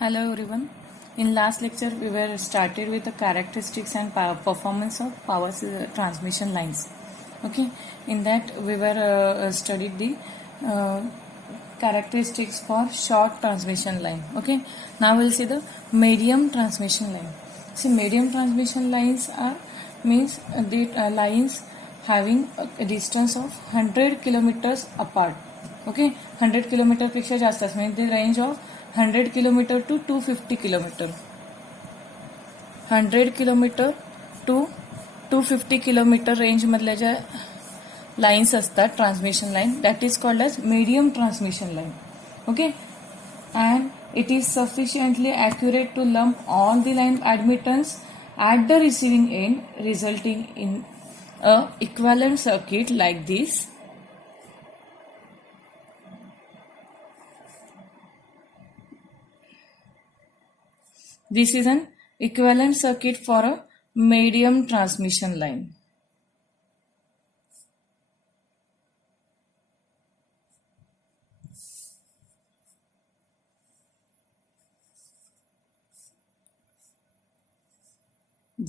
Hello everyone. In last lecture we were started with the characteristics and performance of power transmission lines. Okay. In that we were studied the uh, characteristics for short transmission line. Okay. Now we'll see the medium transmission line. See, medium transmission lines are means the lines having a distance of 100 kilometers apart. Okay, 100 kilometer पेक्षा जास्त means the range of 100 kilometer to 250 kilometer. 100 kilometer to 250 kilometer range मधल्या ज्या lines असतात transmission line that is called as medium transmission line. Okay, and it is sufficiently accurate to lump all the line admittance at the receiving end, resulting in a equivalent circuit like this. This is an equivalent circuit for a medium transmission line.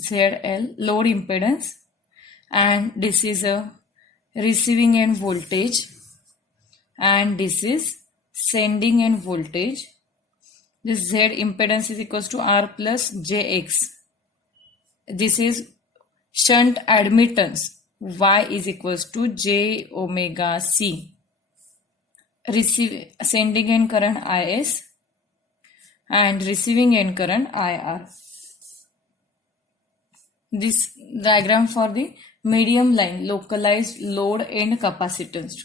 ZL load impedance, and this is a receiving end voltage, and this is sending end voltage. This Z impedance is equals to R plus JX. This is shunt admittance. Y is equals to J omega C. Sending end current IS and receiving end current IR. This diagram for the medium line localized load and capacitance.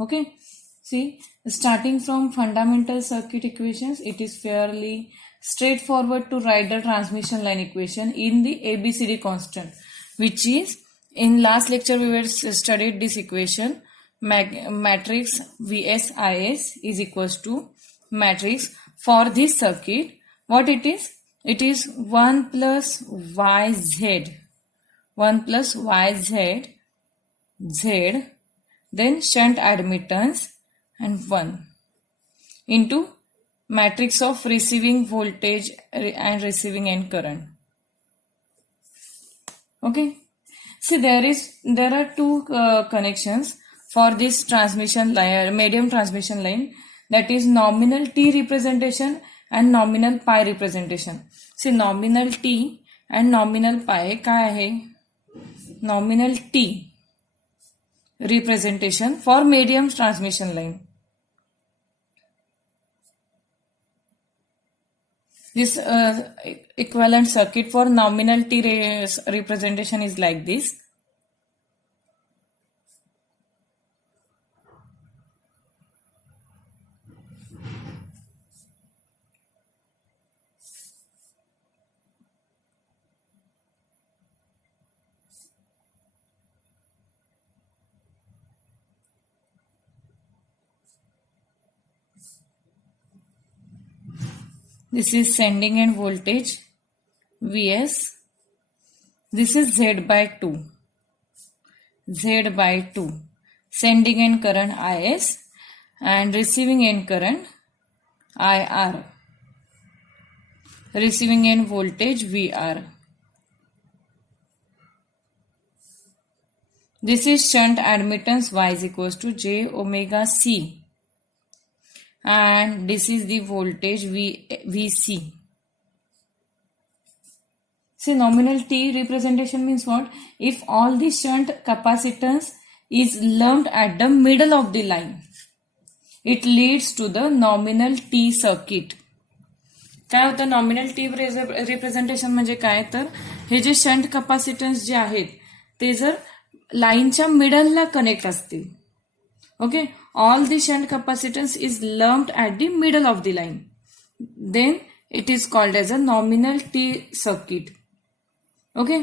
Okay, see, starting from fundamental circuit equations, it is fairly straightforward to write the transmission line equation in the ABCD constant, which is in last lecture we were studied this equation. Matrix VSIS is equals to matrix for this circuit. What it is? It is 1 plus YZ, 1 plus YZ, Z, then shunt admittance and 1 into matrix of receiving voltage and receiving end current. Okay. See, there are two connections for this transmission line, medium transmission line, that is nominal T representation and nominal pi representation. See, nominal T and nominal pi काय आहे? Nominal T representation for medium transmission line. This equivalent circuit for nominal T representation is like this. This is sending end voltage Vs. This is Z by 2. Z by 2. Sending end current Is and receiving end current IR. Receiving end voltage VR. This is shunt admittance Y is equals to J omega C. And this is the voltage VC. See, nominal T representation means what? If all the shunt capacitance is lumped at the middle of the line, it leads to the nominal T circuit. काय होतं nominal T representation म्हणजे काय, तर हे जे shunt capacitance जे आहेत ते जर लाईनच्या मिडलला connect असतील. Okay, all the shunt capacitance is lumped at the middle of the line. Then it is called as a nominal T circuit. Okay,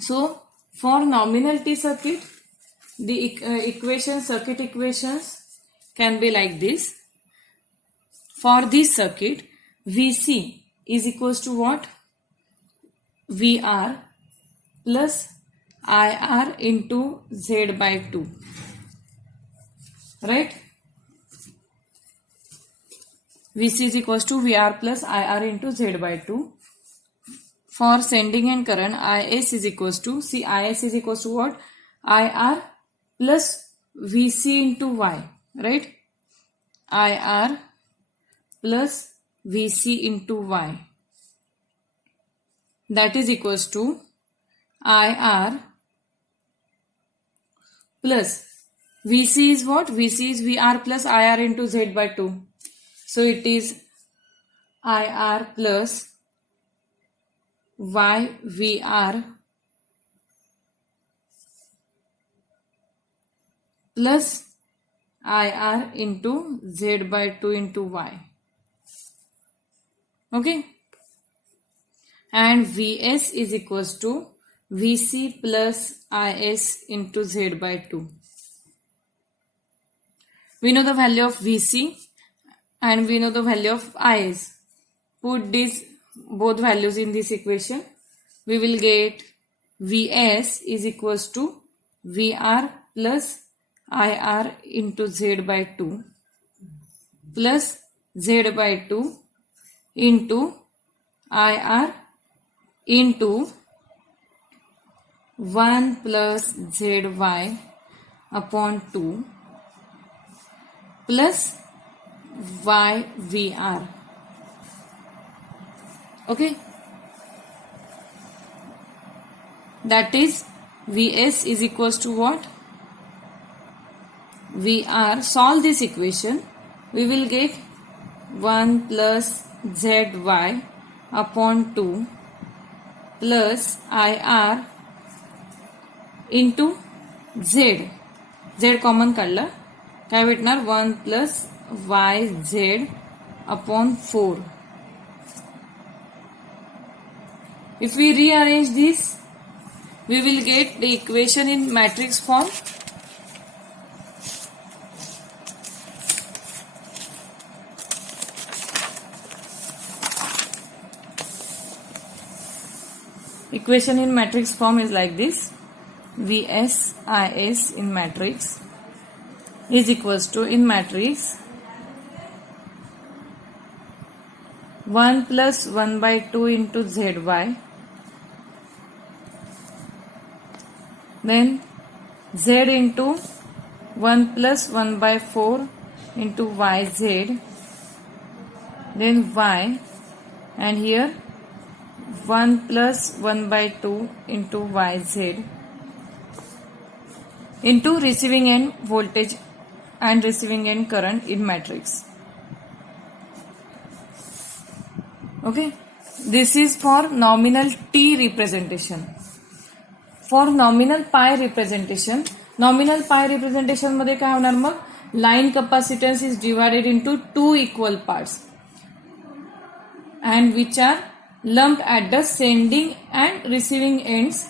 so for nominal T circuit, the circuit equations can be like this. For this circuit, VC is equals to what? VR plus IR into Z by 2. Right? VC is equals to VR plus IR into Z by 2. For sending end current, IS is equals to, see IS is equals to what? IR plus VC into Y, right? IR plus VC into Y. That is equals to IR plus VC is what? VC is VR plus IR into Z by 2. So it is IR plus YVR plus IR into Z by 2 into Y. Okay. And Vs is equals to Vc plus Is into Z by 2. We know the value of Vc and we know the value of Is. Put these both values in this equation. We will get Vs is equals to VR plus IR into Z by 2 plus Z by 2 into IR into 1 plus ZY upon 2 plus YVR. Okay. That is Vs is equals to what? VR. Solve this equation. We will get 1 plus ZY upon 2 plus IR into Z. Z common काढला. काय भेटणार? 1 plus YZ upon 4. If we rearrange this, we will get the equation in matrix form. Equation in matrix form is like this. Vs Is in matrix is equals to, in matrix, 1 plus 1 by 2 into Zy, then Z into 1 plus 1 by 4 into Yz, then Y, and here 1 plus 1 by 2 into Yz into receiving end voltage and receiving end current in matrix. Okay, this is for nominal T representation. For nominal pi representation मध्ये काय होणार मग? Line capacitance is divided into two equal parts and which are lumped at the sending and receiving ends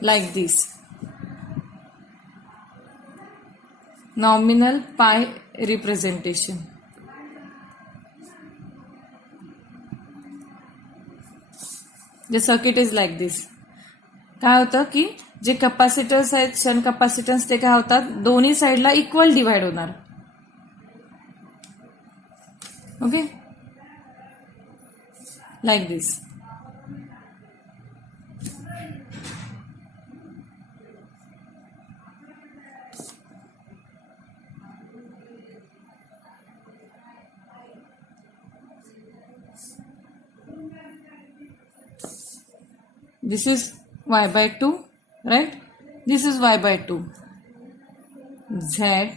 like this. Nominal pi representation. The circuit is like this. काय होतं की जे capacitors आहेत, शन capacitance, ते काय होतात, दोन्ही साईडला इक्वल डिवाइड होणार. Okay, like this. This is y by 2, right? This is y by 2. Z,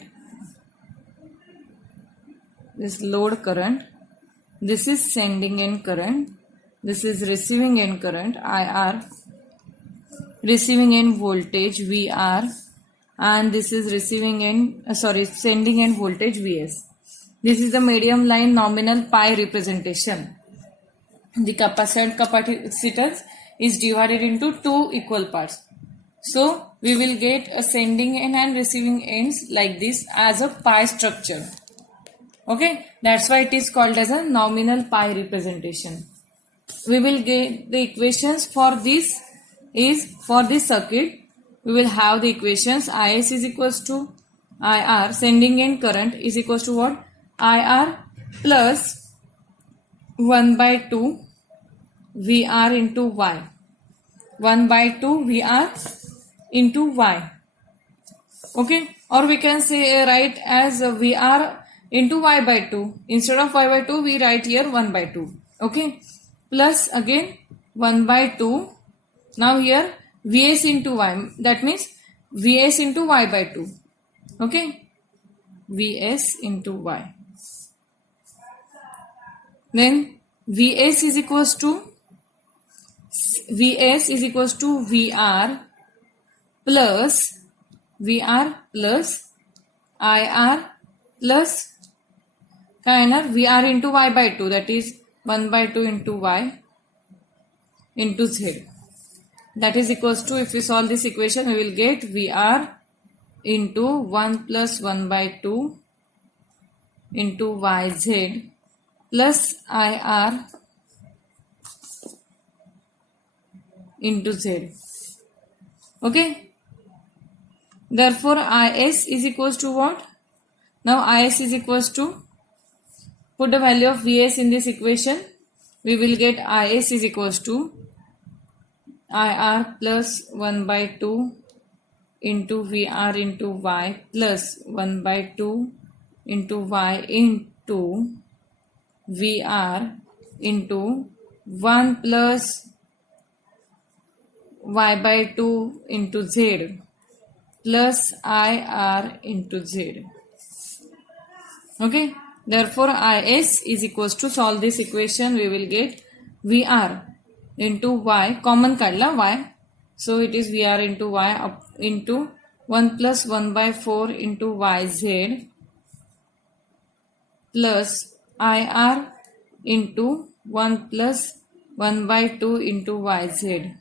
this load current. This is sending end current. This is receiving end current, IR. Receiving end voltage, VR. And this is receiving end, sending end voltage, VS. This is the medium line nominal pi representation. The capacitance is divided into two equal parts. So we will get a sending end and receiving ends like this as a pi structure. Okay, that's why it is called as a nominal pi representation. We will get the equations for this is, for this circuit, we will have the equations. Is is equals to IR, sending end current is equals to what? IR plus 1 by 2 VR into Y. 1 by 2 VR into Y. Okay, or we can say write as VR into Y by 2. Instead of Y by 2, we write here 1 by 2. Okay, plus again 1 by 2. Now here Vs into Y. That means Vs into Y by 2. Okay, Vs into Y. Then Vs is equals to VR plus IR plus VR into Y by 2, that is 1 by 2 into Y into Z. That is equals to, if we solve this equation, we will get VR into 1 plus 1 by 2 into YZ plus IR into Z. Okay. Therefore, IS is equals to what? Now, IS is equals to, put the value of Vs in this equation. We will get IS is equals to IR plus 1 by 2 into VR into Y plus 1 by 2 into Y into VR into 1 plus Y by 2 into Z plus IR into Z. Okay. Therefore, IS is equals to, solve this equation, we will get VR into Y, common kadla Y. So, it is VR into Y up into 1 plus 1 by 4 into YZ plus IR into 1 plus 1 by 2 into YZ.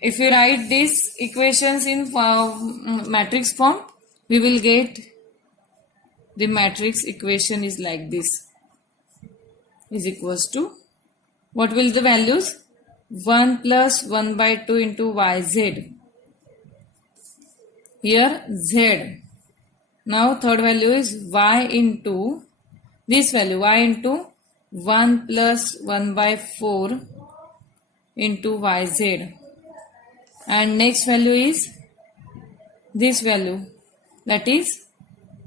If we write these equations in matrix form, we will get the matrix equation is like this, is equals to, what will the values? 1 plus 1 by 2 into YZ. Here Z. Now third value is Y into this value, Y into 1 plus 1 by 4 into YZ. And next value is this value, that is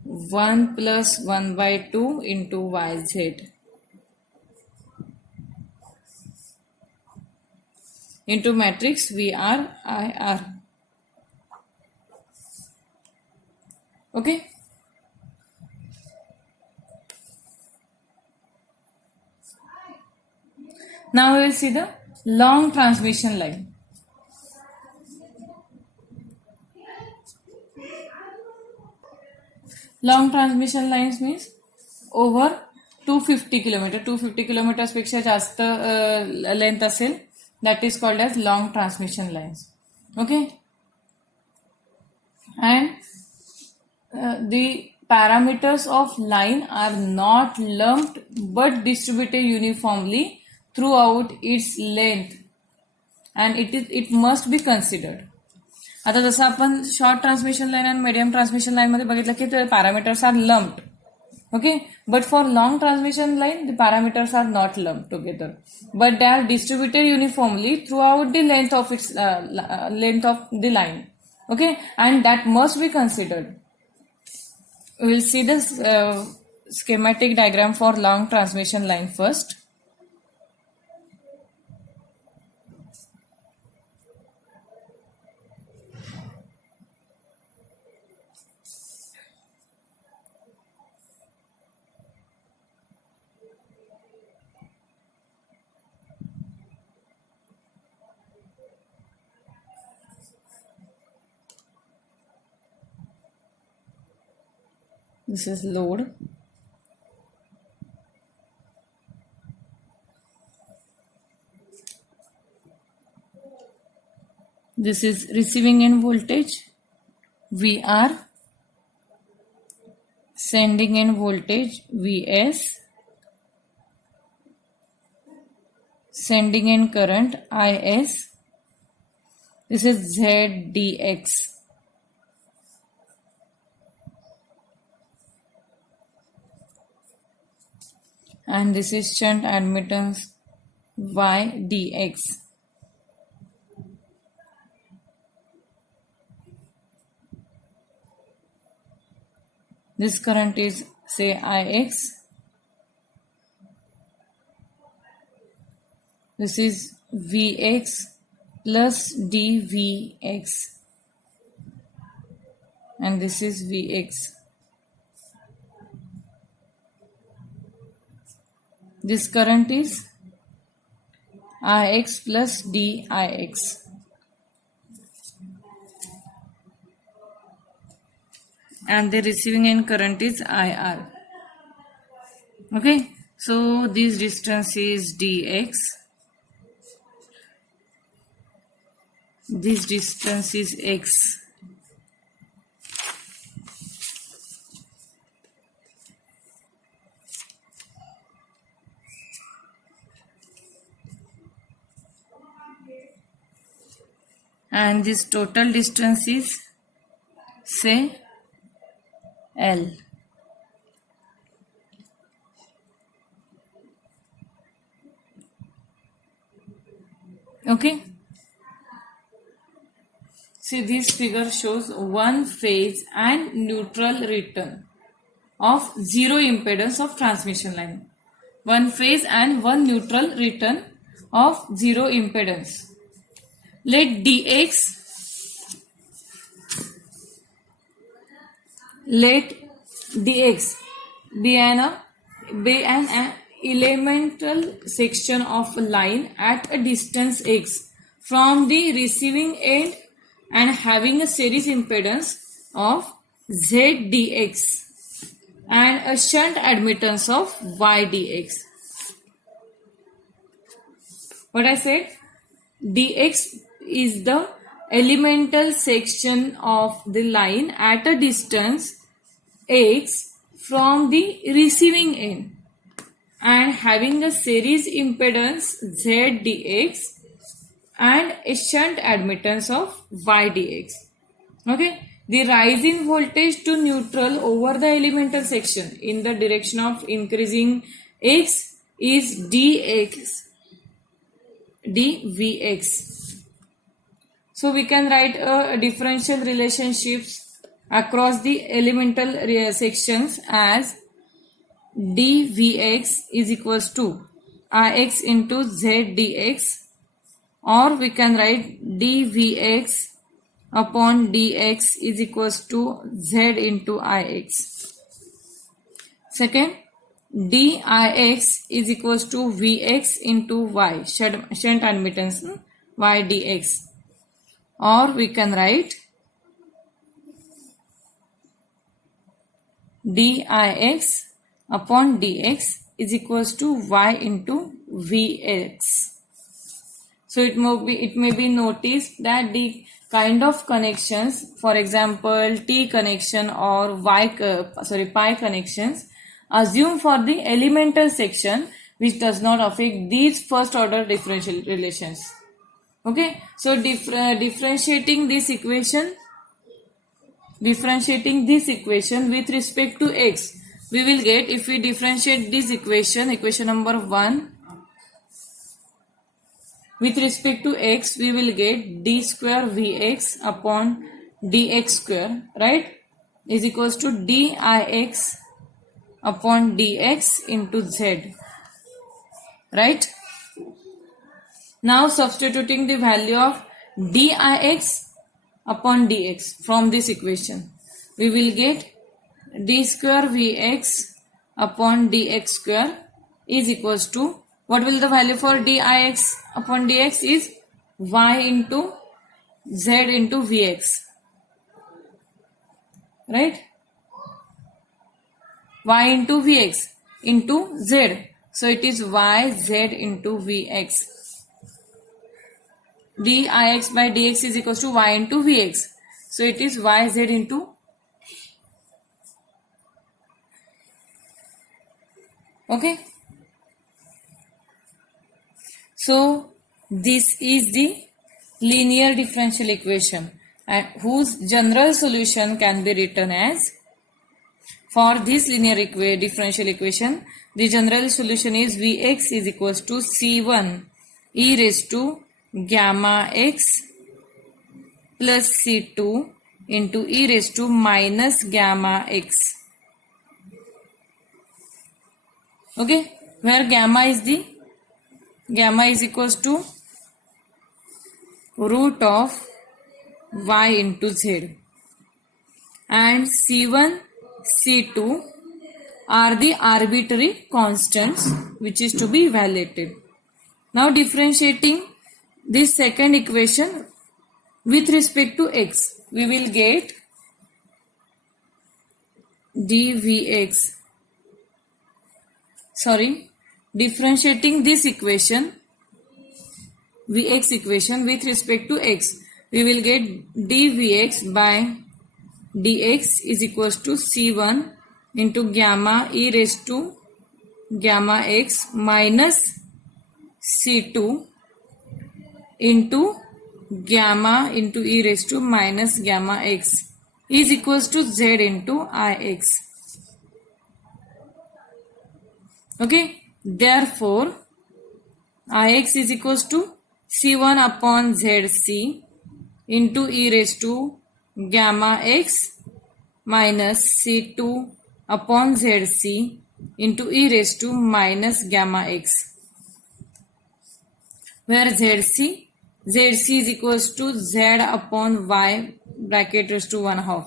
1 plus 1 by 2 into YZ into matrix VR IR. Okay. Now we will see the long transmission line. Long transmission lines means over 250 kilometer. 250 kilometers पेक्षा जास्त length असेल, that is called as long transmission lines. Okay. And the parameters of line are not lumped but distributed uniformly throughout its length, and it must be considered. आता जसं आपण short transmission line आणि medium transmission line मध्ये बघितलं की the parameters are lumped. Okay, but for long transmission line the parameters are not lumped together, but they are distributed uniformly throughout the length of its length of the line. Okay, and that must be considered. We will see this schematic diagram for long transmission line first. This is load. This is receiving end voltage, VR, sending end voltage, Vs, sending end current, Is. This is ZDX. and this is shunt admittance y dx. This current is, say, Ix. This is Vx plus dVx, and this is Vx. This current is Ix plus dIx. And the receiving end current is IR. Okay, so this distance is dx. This distance is x. And this total distance is, say, L. Okay. See, this figure shows one phase and neutral return of zero impedance of transmission line. One phase and one neutral return of zero impedance. Let dx be an elemental section of a line at a distance x from the receiving end and having a series impedance of z dx and a shunt admittance of y dx. What I said? Dx is the elemental section of the line at a distance x from the receiving end and having a series impedance z dx and a shunt admittance of y dx. Okay, the rise in voltage to neutral over the elemental section in the direction of increasing x is dvx. So we can write a differential relationships across the elemental sections as dvx is equals to ix into z dx, or we can write dvx upon dx is equals to z into ix. Second, dix is equals to vx into y, shunt admittance y dx, or we can write dix upon dx is equals to y into vx. So it may be noticed that the kind of connections, for example T connection or pi connections, assume for the elemental section which does not affect these first order differential relations. Okay, so differentiating this equation with respect to x, we will get, if we differentiate this equation number 1 with respect to x, we will get d square vx upon dx square, right, is equals to dix upon dx into z, right. Now substituting the value of dix upon dx from this equation, we will get d square vx upon dx square is equals to, what will the value for dix upon dx is y into z into vx, right, y into vx into z, so it is y z into vx. dix by dx is equals to y into vx, so it is y z into, okay. So this is the linear differential equation and whose general solution can be written as, For this linear differential equation, the general solution is Vx is equals to C1 e raised to gamma x plus C2 into e raised to minus gamma x. Okay, where gamma is equals to root of y into z, and C1, C2 are the arbitrary constants which is to be evaluated. Now differentiating this second equation with respect to x, we will get differentiating this equation, Vx equation with respect to x, we will get dVx by dx is equals to C1 into gamma e raised to gamma x minus C2 into gamma into e raised to minus gamma x is equals to z into ix. Okay, therefore ix is equals to C1 upon zc into e raised to gamma x minus C2 upon zc into e raised to minus gamma x, where zc is equals to z upon y bracket raised to 1/2,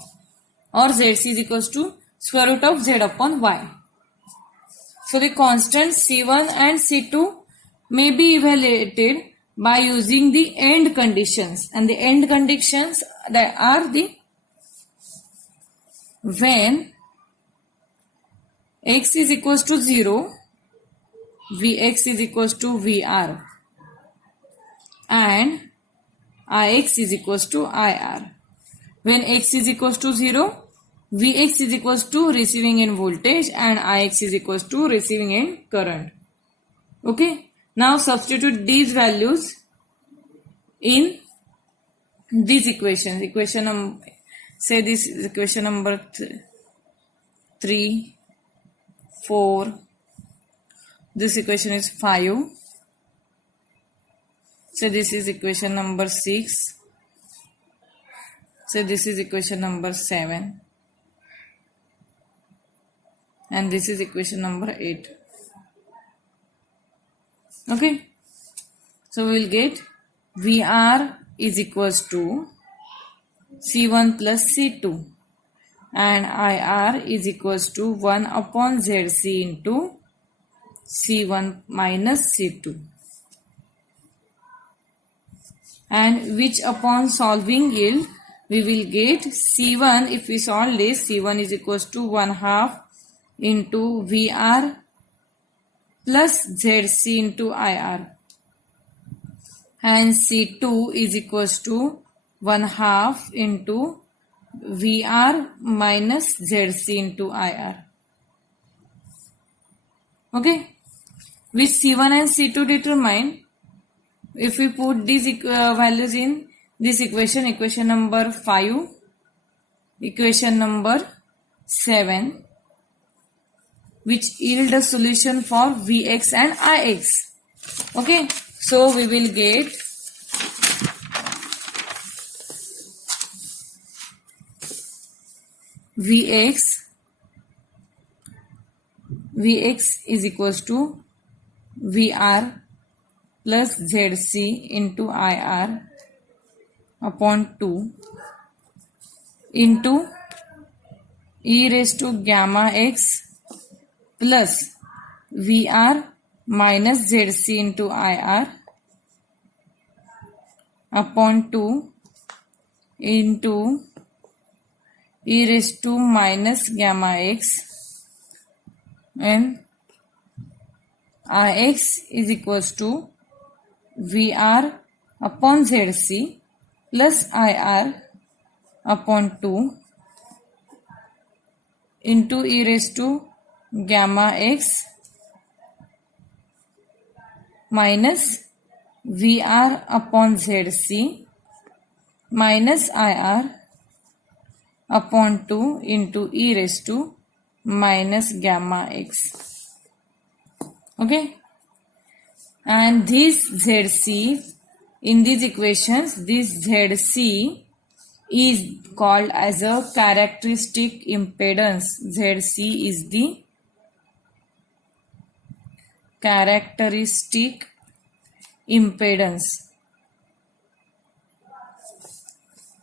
or zc is equals to square root of z upon y. So the constants C1 and C2 may be evaluated by using the end conditions, and the end conditions that are the when x is equals to 0, Vx is equals to Vr, and Ix is equals to IR. When x is equals to 0, Vx is equals to receiving in voltage and Ix is equals to receiving in current. Okay. Now substitute these values in these equations. Say this is equation number 3, 4. This equation is 5. So this is equation number 6. So this is equation number 7. And this is equation number 8. Okay. So we will get VR is equals to C1 plus C2 and IR is equals to 1 upon ZC into C1 minus C2. And which upon solving yield we will get C1, if we solve this, C1 is equals to 1/2 into VR plus ZC into IR, and C2 is equals to 1/2 into VR minus ZC into IR. Okay, with C1 and C2 determined, if we put these values in this equation number 5, equation number 7, which yield a solution for Vx and Ix. Okay, so we will get Vx is equals to VR plus ZC into IR upon 2 into e raised to gamma x plus VR minus ZC into IR upon 2 into e raised to minus gamma x, and Ix is equals to VR upon ZC plus IR upon 2 into e raised to gamma x minus VR upon ZC minus IR upon 2 into e raised to minus gamma x. Okay. And this ZC, in these equations, this ZC is called as a characteristic impedance. ZC is the characteristic impedance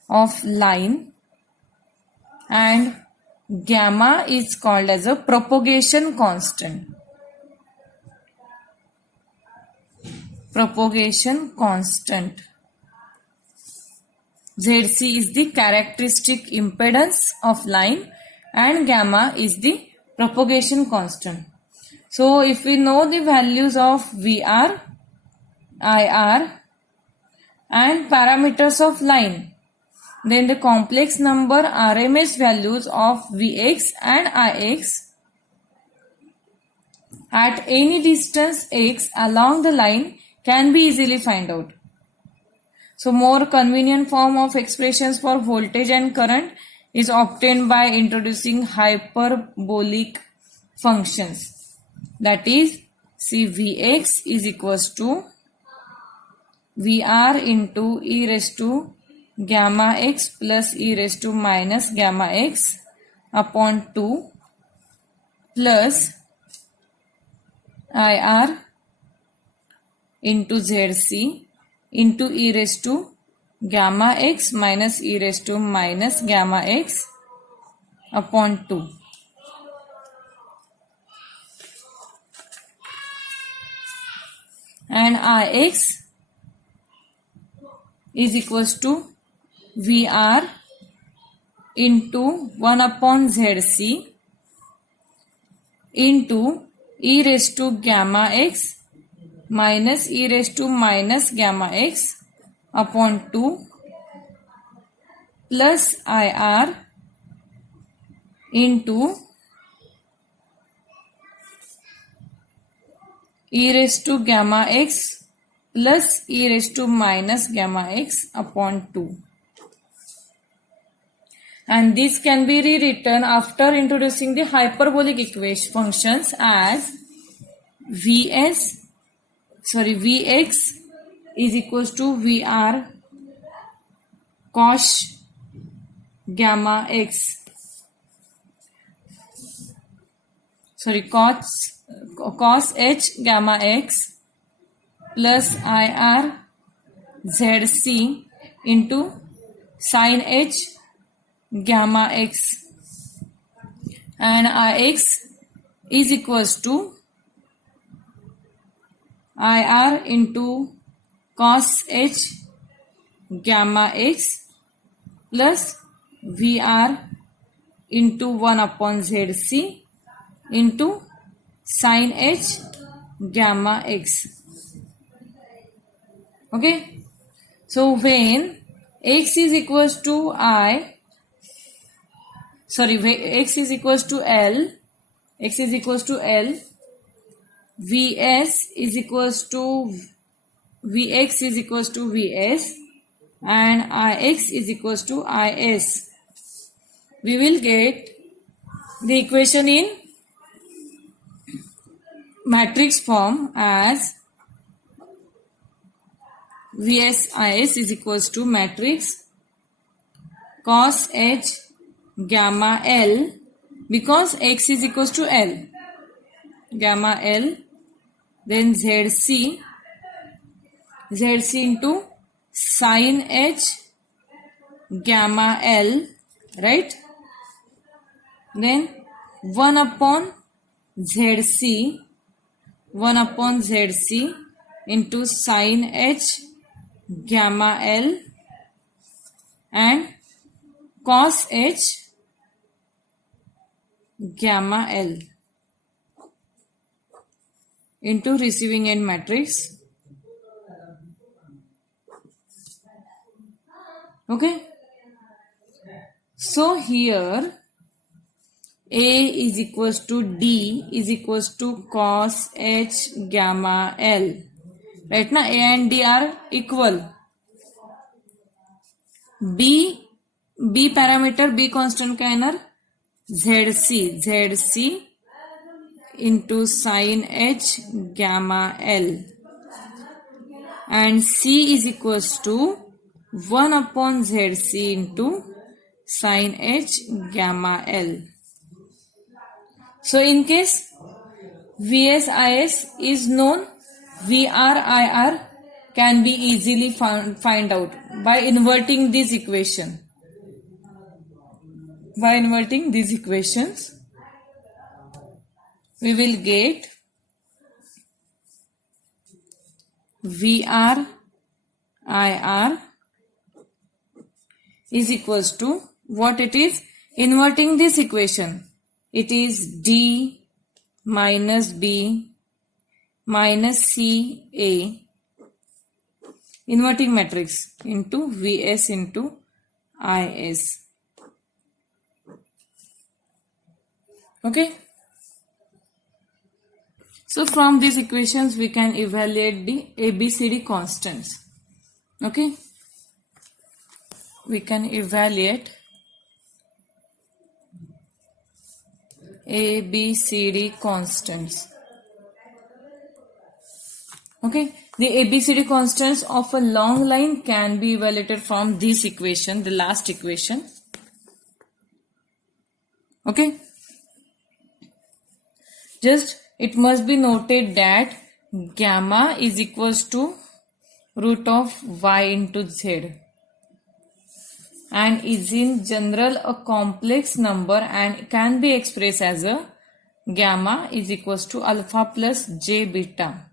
of line, and gamma is called as a propagation constant. Propagation constant. ZC is the characteristic impedance of line and gamma is the propagation constant. So if we know the values of VR, IR and parameters of line, then the complex number RMS values of Vx and Ix at any distance x along the line can be easily found out. So more convenient form of expressions for voltage and current is obtained by introducing hyperbolic functions. That is, see, Vx is equals to Vr into e raised to gamma x plus e raised to minus gamma x upon 2 plus IR into ZC into e raised to gamma x minus e raised to minus gamma x upon 2. And Ix is equals to VR into 1 upon ZC into e raised to gamma x minus e raised to minus gamma x upon 2 plus IR into e raised to gamma x plus e raised to minus gamma x upon 2. And this can be rewritten after introducing the hyperbolic equation functions as Vx is equals to Vr cos gamma x. Cos h gamma x plus IR ZC into sin h gamma x, and Ix is equals to IR into cos h gamma x plus VR into 1 upon ZC into sin h gamma x. Okay. So when x is equals to x is equals to L, Vs is equals to Vx is equals to Vs and Ix is equals to Is. We will get the equation in matrix form as Vs Is is equals to matrix cos h gamma L, because x is equals to L, gamma L, then ZC into sin h gamma L, right? Then 1 upon ZC into sin h gamma L and cos h gamma L into receiving end matrix. Okay. So here A is equals to D is equals to cos h gamma L. Right now A and D are equal. B parameter B constant का है ना ZC into sin H gamma L, and C is equals to 1 upon ZC into sin H gamma L. So in case VSIS is known, VRIR can be easily find out by inverting this equation. By inverting these equations, we will get VRIR is equals to what it is? Inverting this equation, it is D minus B minus C A, inverting matrix, into VS into IS. Okay. So from these equations we can evaluate the ABCD constants. Okay. We can evaluate ABCD constants. Okay. The ABCD constants of a long line can be evaluated from this equation, the last equation. Okay. Just it must be noted that gamma is equals to root of y into z and is in general a complex number and can be expressed as a gamma is equals to alpha plus j beta.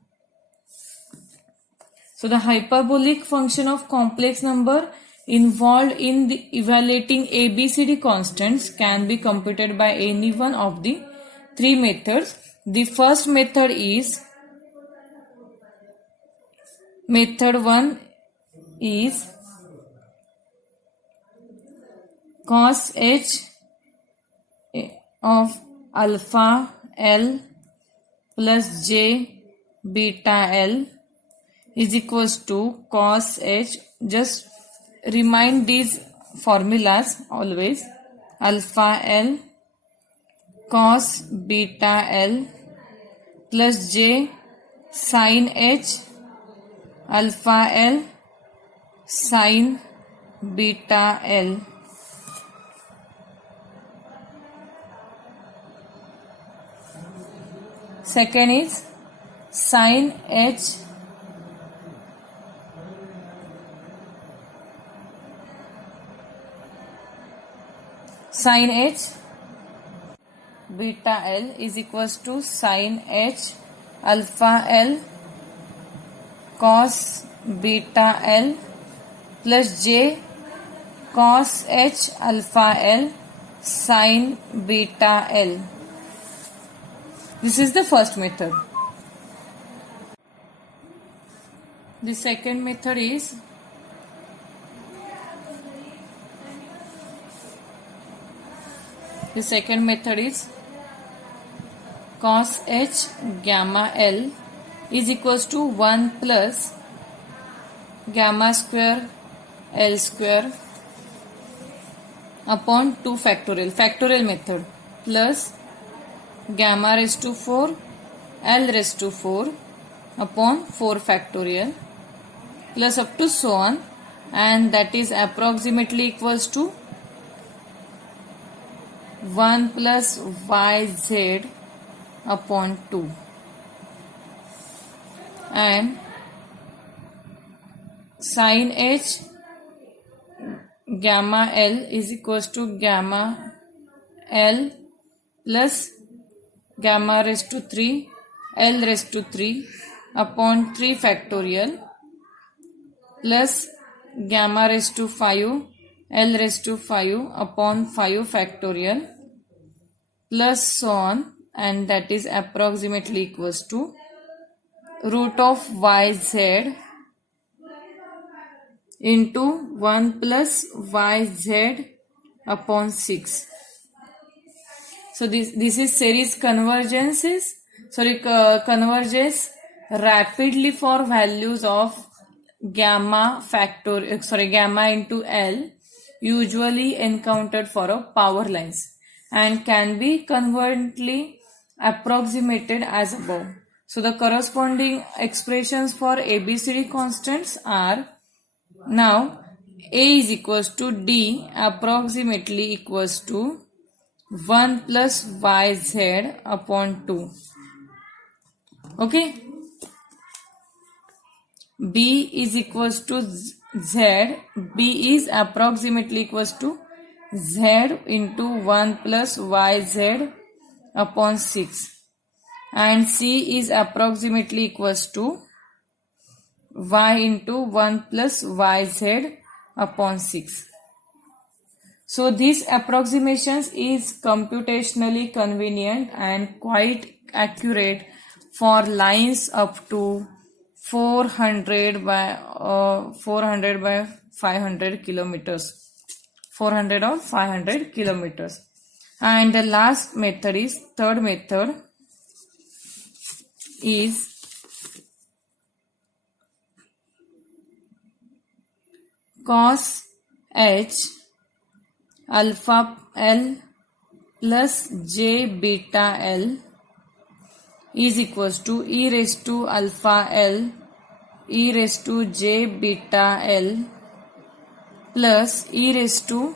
So the hyperbolic function of complex number involved in the evaluating ABCD constants can be computed by any one of the three methods. The first method is method 1 is cos h of alpha L plus j beta L is equals to cos h. Just remind these formulas always. Alpha L cos beta L plus j sin H alpha L sin beta L. Second is sin H beta L is equals to sin H alpha L cos beta L plus j cos H alpha L sin beta L. This is the first method. The second method is cos H gamma L is equals to 1 plus gamma square L square upon 2 factorial method plus gamma raised to 4 L raised to 4 upon 4 factorial plus up to so on, and that is approximately equals to 1 plus yz upon 2, and sin H gamma L is equals to gamma L plus gamma raised to 3 L raised to 3 upon 3 factorial plus gamma raised to 5 L raised to 5 upon 5 factorial plus so on, and that is approximately equals to root of yz into 1 plus yz upon 6. So this is series converges rapidly for values of gamma into L usually encountered for a power lines. and can be conveniently approximated as above. So the corresponding expressions for ABCD constants are, now A is equals to D approximately equals to 1 plus YZ upon 2. Okay. B is equals to Z. B is approximately equals to Z into 1 plus YZ upon 6. And C is approximately equals to Y into 1 plus YZ upon 6. So these approximations is computationally convenient and quite accurate for lines up to 400 by 500 kilometers. 400 or 500 kilometers. And the last method is, third method is cos H alpha L plus J beta L is equals to e raised to alpha L e raised to J beta L plus e raised to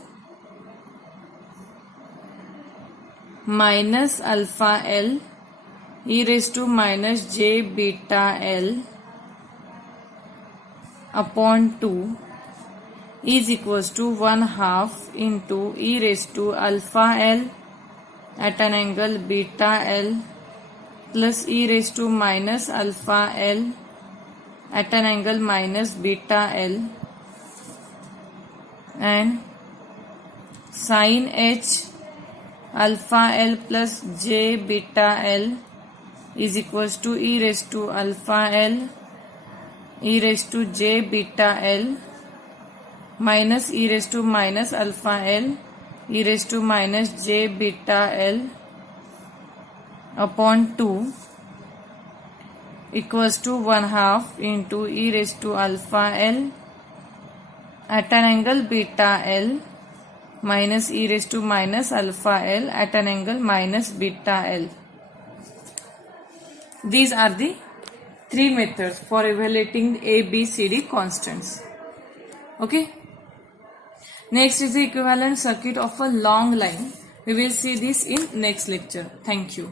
minus alpha L e raised to minus J beta L upon 2 is equals to 1/2 into e raised to alpha L at an angle beta L plus e raised to minus alpha L at an angle minus beta L, and sin H alpha L plus J beta L is equals to e raised to alpha L e raised to J beta L minus e raised to minus alpha L e raised to minus J beta L upon 2 equals to 1/2 into e raised to alpha L at an angle beta L minus e raised to minus alpha L at an angle minus beta L. These are the three methods for evaluating ABCD constants. Okay. Next is the equivalent circuit of a long line. We will see this in next lecture. Thank you.